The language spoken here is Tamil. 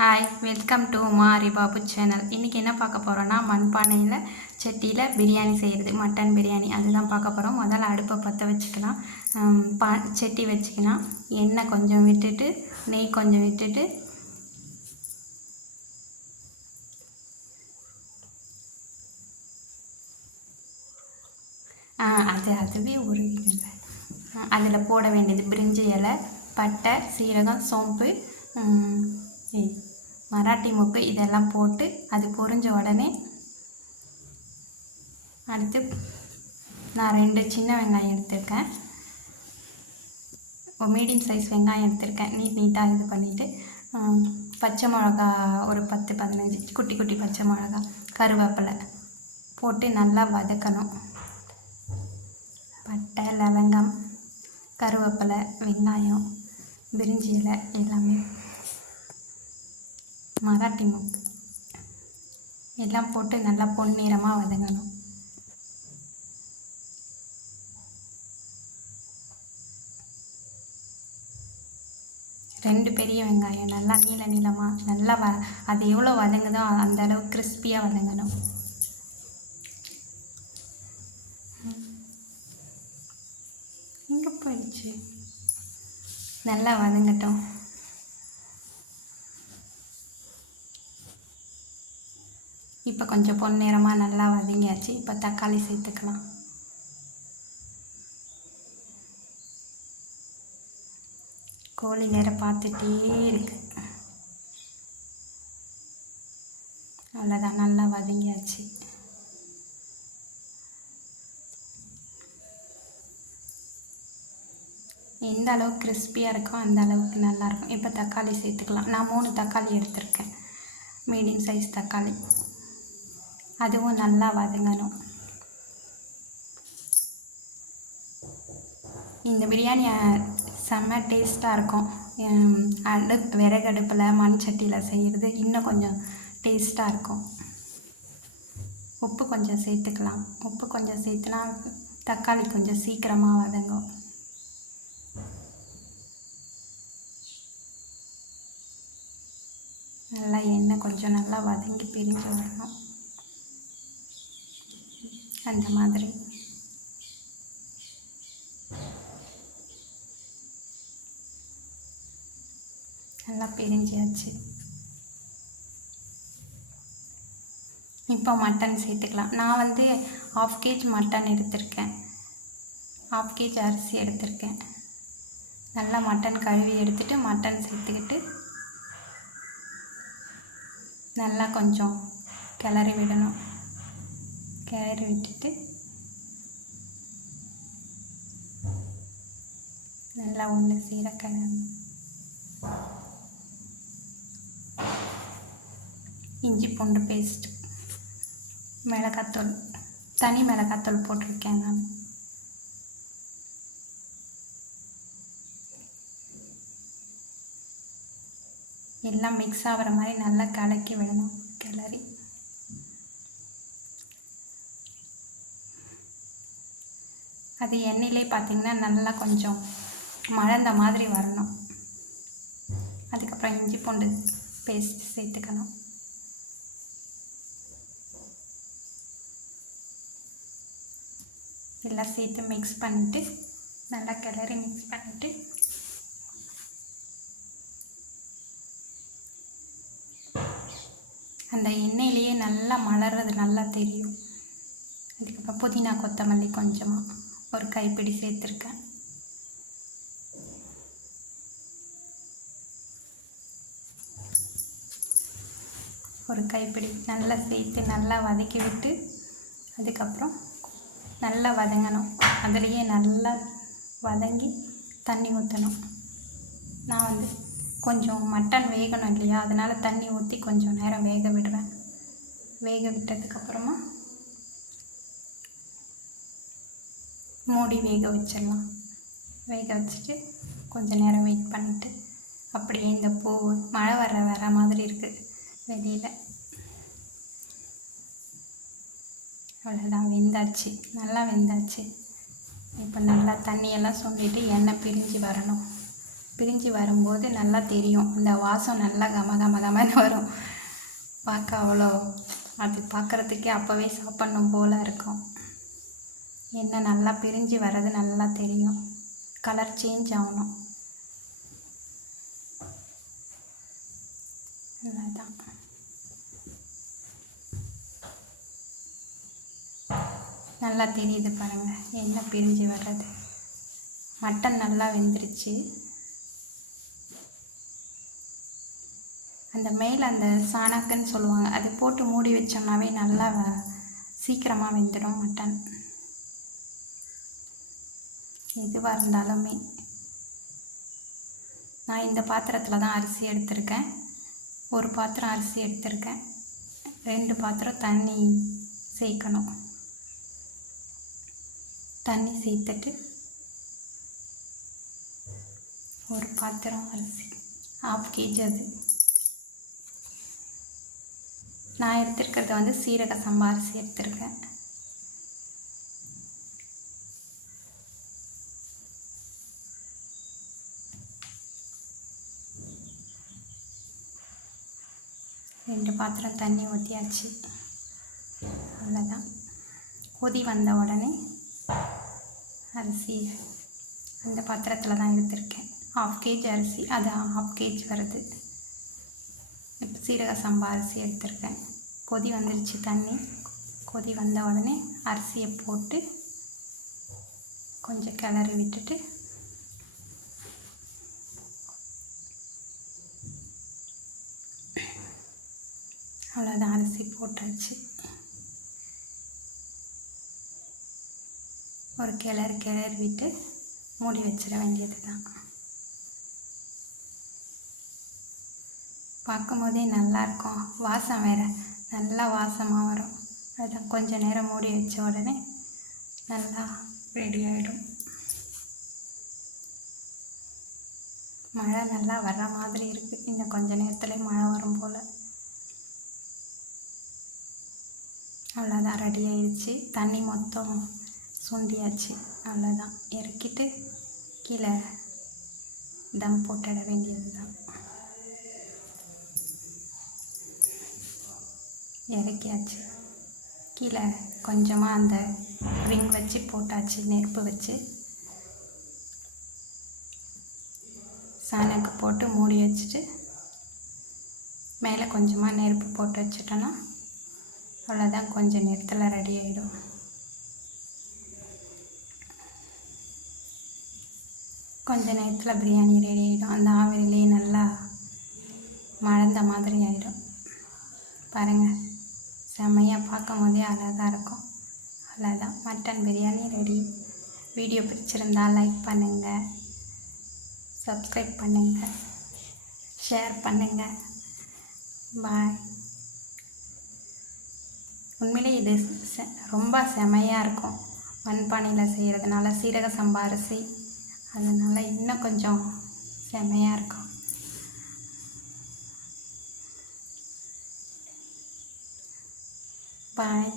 ஹாய், வெல்கம் டு மாரி பாபு சேனல். இன்றைக்கி என்ன பார்க்க போகிறோன்னா, மண்பானையில் சட்டியில் பிரியாணி செய்கிறது, மட்டன் பிரியாணி அதுதான் பார்க்க போகிறோம். முதல்ல அடுப்பை பற்ற வச்சுக்கலாம். சட்டி வச்சுக்கலாம். எண்ணெய் கொஞ்சம் விட்டுட்டு, நெய் கொஞ்சம் விட்டுட்டு, அதுவே உருகிடுங்க. அதில் போட வேண்டியது பிரிஞ்சி இலை, பட்டை, சீரகம், சோம்பு, மராட்டி மொக்கு இதெல்லாம் போட்டு அது பொரிஞ்ச உடனே அடுத்து நான் 2 சின்ன வெங்காயம் எடுத்திருக்கேன். மீடியம் சைஸ் வெங்காயம் எடுத்திருக்கேன். நீட்டாக இது பண்ணிவிட்டு பச்சை மிளகா ஒரு 10-15 குட்டி குட்டி பச்சை மிளகா, கருவேப்பிலை போட்டு நல்லா வதக்கணும். பட்டை, லவங்கம், கருவேப்பிலை, வெங்காயம், பிரிஞ்சி இலை எல்லாமே, மராட்டி மொக்கு எல்லாம் போட்டு நல்லா பொன்னிறமாக வதங்கணும். ரெண்டு பெரிய வெங்காயம் நல்லா நீளமாக நல்லா அது எவ்வளோ வதங்குதோ அந்த அளவு கிறிஸ்பியாக வதங்கணும். எங்கே போயிடுச்சு? நல்லா வதங்கட்டும். இப்போ கொஞ்சம் பொன்னிறமாக நல்லா வதங்கியாச்சு. இப்போ தக்காளி சேர்த்துக்கலாம். கோழி வேற பார்த்துட்டே இருக்கு. அவ்வளோதான், நல்லா வதங்கியாச்சு. எந்த அளவுக்கு கிறிஸ்பியாக இருக்கோ அந்த அளவுக்கு நல்லாயிருக்கும். இப்போ தக்காளி சேர்த்துக்கலாம். நான் 3 தக்காளி எடுத்திருக்கேன், மீடியம் சைஸ் தக்காளி. அதுவும் நல்லா வதங்கணும். இந்த பிரியாணி செம்ம டேஸ்ட்டாக இருக்கும். விறகடுப்பில் மண் சட்டியில் செய்கிறது இன்னும் கொஞ்சம் டேஸ்ட்டாக இருக்கும். உப்பு கொஞ்சம் சேர்த்துக்கலாம். உப்பு கொஞ்சம் சேர்த்துனா தக்காளி கொஞ்சம் சீக்கிரமாக வதங்கும். நல்லா எண்ணெய் கொஞ்சம் நல்லா வதங்கி பிரிஞ்சு வரணும். அந்த மாதிரி நல்லா பிரிஞ்சாச்சு. இப்போ மட்டன் சேர்த்துக்கலாம். நான் வந்து 1/2 kg மட்டன் எடுத்திருக்கேன். 1/2 kg அரிசி எடுத்திருக்கேன். நல்லா மட்டன் கழுவி எடுத்துகிட்டு மட்டன் சேர்த்துக்கிட்டு நல்லா கொஞ்சம் கிளறி விடணும். கிளறி விட்டுட்டு நல்லா ஒன்று சீர கிளறணும். இஞ்சி பூண்டு பேஸ்ட், மிளகாத்தூள், தனி மிளகாத்தூள் போட்டிருக்கேன் நான். எல்லாம் மிக்ஸ் ஆகிற மாதிரி நல்லா கலக்கி விடணும். கிளறி அது எண்ணெயிலே பார்த்திங்கன்னா நல்லா கொஞ்சம் மழந்த மாதிரி வரணும். அதுக்கப்புறம் இஞ்சி பூண்டு பேஸ்ட் சேர்த்துக்கணும். எல்லாம் சேர்த்து மிக்ஸ் பண்ணிவிட்டு நல்லா கிளறி மிக்ஸ் பண்ணிவிட்டு அந்த எண்ணெயிலேயே நல்லா மலர்றது நல்லா தெரியும். அதுக்கப்புறம் புதினா கொத்தமல்லி கொஞ்சமாக ஒரு கைப்பிடி சேர்த்துருக்கேன். ஒரு கைப்பிடி நல்லா சேர்த்து நல்லா வதக்கி விட்டு அதுக்கப்புறம் நல்லா வதங்கணும். அதுலேயே நல்லா வதங்கி தண்ணி ஊற்றணும். நான் வந்து கொஞ்சம் மட்டன் வேகணும் இல்லையா, அதனால் தண்ணி ஊற்றி கொஞ்சம் நேரம் வேக விடுவேன். வேக விட்டதுக்கப்புறமா மூடி வேக வச்சிடலாம். வேக வச்சுட்டு கொஞ்சம் நேரம் வெயிட் பண்ணிவிட்டு அப்படியே இந்த பூ மழை வர மாதிரி இருக்குது வெளியில். அவ்வளோதான், வெந்தாச்சு, நல்லா வெந்தாச்சு. இப்போ நல்லா தண்ணியெல்லாம் சுண்டிட்டு எண்ணெய் பிரிஞ்சு வரணும். பிரிஞ்சு வரும்போது நல்லா தெரியும். அந்த வாசம் நல்லா கம கம கமன்னு வரும். பார்க்க அவ்வளோ அது பார்க்குறதுக்கே அப்போவே சாப்பிட்ணும் போல் இருக்கும். எண்ணெய் நல்லா பிரிஞ்சு வர்றது நல்லா தெரியும். கலர் சேஞ்ச் ஆகணும். அவ்வளோதான். நல்லா தெரியுது பாருங்கள், எண்ணெய் பிரிஞ்சு வர்றது. மட்டன் நல்லா வெந்துருச்சு. அந்த மேலே அந்த சாணக்குன்னு சொல்லுவாங்க, அது போட்டு மூடி வச்சோம்னாவே நல்லா சீக்கிரமாக வெந்துடும் மட்டன். எதுவாக இருந்தாலுமே நான் இந்த பாத்திரத்தில் தான் அரிசி எடுத்திருக்கேன். ஒரு பாத்திரம் அரிசி எடுத்திருக்கேன். 2 பாத்திரம் தண்ணி சேர்க்கணும். தண்ணி சேர்த்துட்டு ஒரு பாத்திரம் அரிசி 1/2 kg அது. நான் எடுத்திருக்கிறது வந்து சீரக சம்பா அரிசி எடுத்திருக்கேன். ரெண்டு பாத்திரம் தண்ணி ஊற்றியாச்சு. அவ்வளோதான். கொதி வந்த உடனே அரிசி அந்த பாத்திரத்தில் தான் எடுத்திருக்கேன். 1/2 kg அரிசி, அது 1/2 kg வருது. இப்போ சீரக சம்பா அரிசி எடுத்திருக்கேன். கொதி வந்துருச்சு தண்ணி. கொதி வந்த உடனே அரிசியை போட்டு கொஞ்சம் கிளறி விட்டுட்டு அவ்வளோதான், அரிசி போட்டாச்சு. ஒரு கிளறி விட்டு மூடி வச்சிட வேண்டியது தான். பார்க்கும் போதே நல்லாயிருக்கும். வாசம் வேறு நல்லா வாசமாக வரும். அதுதான் கொஞ்சம் நேரம் மூடி வச்ச உடனே நல்லா ரெடி ஆகிடும். மழை நல்லா வர்ற மாதிரி இருக்குது. இன்னும் கொஞ்சம் நேரத்தில் மழை வரும் போல். அவ்வளோதான், ரெடி ஆயிடுச்சு. தண்ணி மொத்தம் சுண்டியாச்சு. அவ்வளோதான், இறக்கிட்டு கீழே தம் போட்டுட வேண்டியது தான். இறக்கியாச்சு. கீழே கொஞ்சமாக அந்த ரிங் வச்சு போட்டாச்சு, நெருப்பு வச்சு. சாணக்கு போட்டு மூடி வச்சுட்டு மேலே கொஞ்சமாக நெருப்பு போட்டு வச்சுட்டோன்னா அவ்வளோதான், கொஞ்சம் நேரத்தில் ரெடி ஆகிடும். கொஞ்சம் நேரத்தில் பிரியாணி ரெடி ஆகிடும். அந்த ஆவிரிலே நல்லா மழந்த மாதிரி ஆகிடும். பாருங்கள், செம்மையாக பார்க்கும் போதே அழகாக இருக்கும். அவ்வளோதான், மட்டன் பிரியாணி ரெடி. வீடியோ பிடிச்சிருந்தால் லைக் பண்ணுங்கள், சப்ஸ்கிரைப் பண்ணுங்கள், ஷேர் பண்ணுங்கள். பாய். உண்மையிலே இது ரொம்ப செமையாக இருக்கும். மண்பானையில் செய்கிறதுனால சீரக சம்பா அரிசி, அதனால் இன்னும் கொஞ்சம் செமையாக இருக்கும். பாய்.